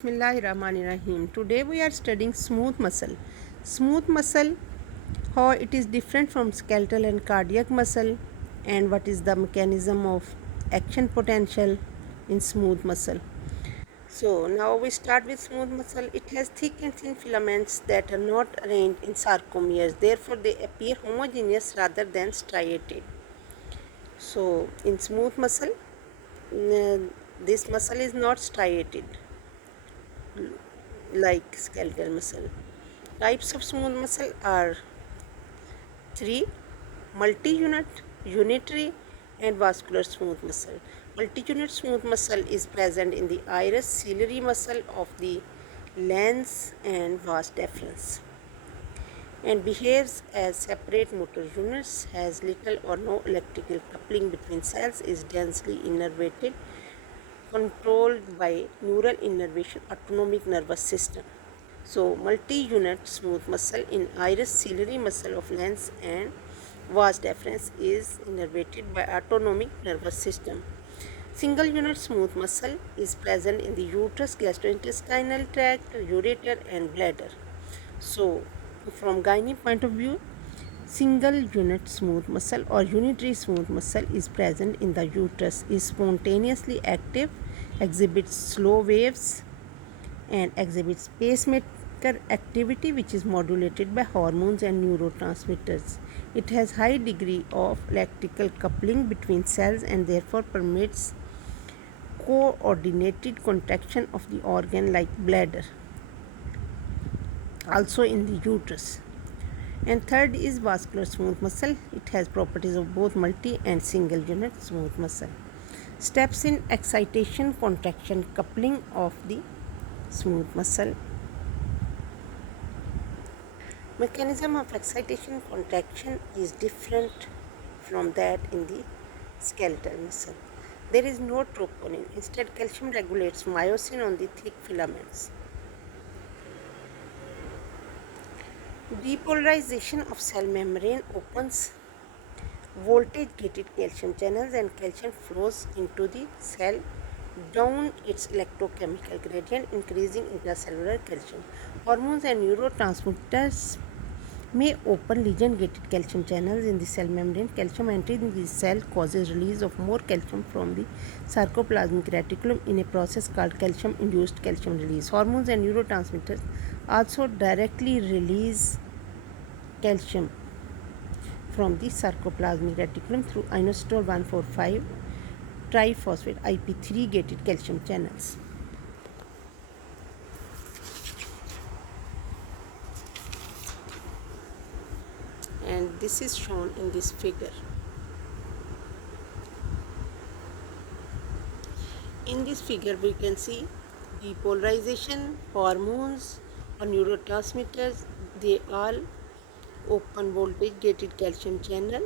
Bismillahirrahmanirrahim. Today we are studying smooth muscle. Smooth muscle, how it is different from skeletal and cardiac muscle, and what is the mechanism of action potential in smooth muscle. So now we start with smooth muscle. It has thick and thin filaments that are not arranged in sarcomeres. Therefore, they appear homogeneous rather than striated. So in smooth muscle, this muscle is not striated like skeletal muscle. Types of smooth muscle are three: multi-unit, unitary, and vascular smooth muscle. Multi-unit smooth muscle is present in the iris ciliary muscle of the lens and vas deferens and behaves as separate motor units, has little or no electrical coupling between cells, is densely innervated, controlled by neural innervation autonomic nervous system. So multi-unit smooth muscle in iris ciliary muscle of lens and vas deferens is innervated by autonomic nervous system. Single unit smooth muscle is present in the uterus, gastrointestinal tract, ureter and bladder. So from gynae point of view, single unit smooth muscle or unitary smooth muscle is present in the uterus, is spontaneously active, exhibits slow waves and exhibits pacemaker activity which is modulated by hormones and neurotransmitters. It has high degree of electrical coupling between cells and therefore permits coordinated contraction of the organ like bladder, also in the uterus. And third is vascular smooth muscle. It has properties of both multi and single unit smooth muscle. Steps in excitation, contraction, coupling of the smooth muscle. Mechanism of excitation contraction is different from that in the skeletal muscle. There is no troponin. Instead, calcium regulates myosin on the thick filaments. Depolarization of cell membrane opens voltage gated calcium channels and calcium flows into the cell down its electrochemical gradient, increasing intracellular calcium. Hormones and neurotransmitters may open lesion gated calcium channels in the cell membrane. Calcium entering the cell causes release of more calcium from the sarcoplasmic reticulum in a process called calcium induced calcium release. Hormones and neurotransmitters also directly release calcium from the sarcoplasmic reticulum through inositol 145 triphosphate IP3 gated calcium channels. And this is shown in this figure. In this figure we can see depolarization, hormones or neurotransmitters, they all open voltage gated calcium channel,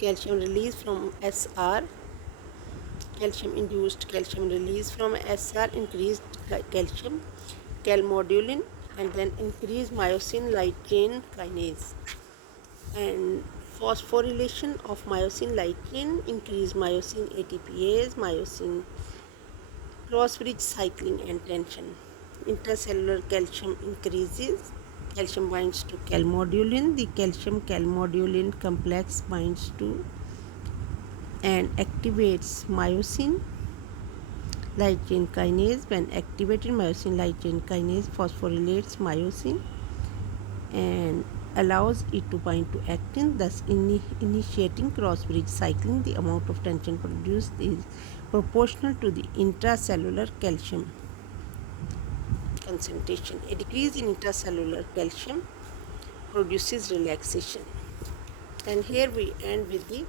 calcium release from SR, calcium induced calcium release from SR, increased calcium calmodulin, and then increased myosin light chain kinase, and phosphorylation of myosin light chain, increased myosin ATPase, myosin cross bridge cycling and tension. Intracellular calcium increases, calcium binds to calmodulin, the calcium calmodulin complex binds to and activates myosin light chain kinase. When activated, myosin light chain kinase phosphorylates myosin and allows it to bind to actin, thus initiating cross bridge cycling. The amount of tension produced is proportional to the intracellular calcium concentration. A decrease in intracellular calcium produces relaxation. And here we end with the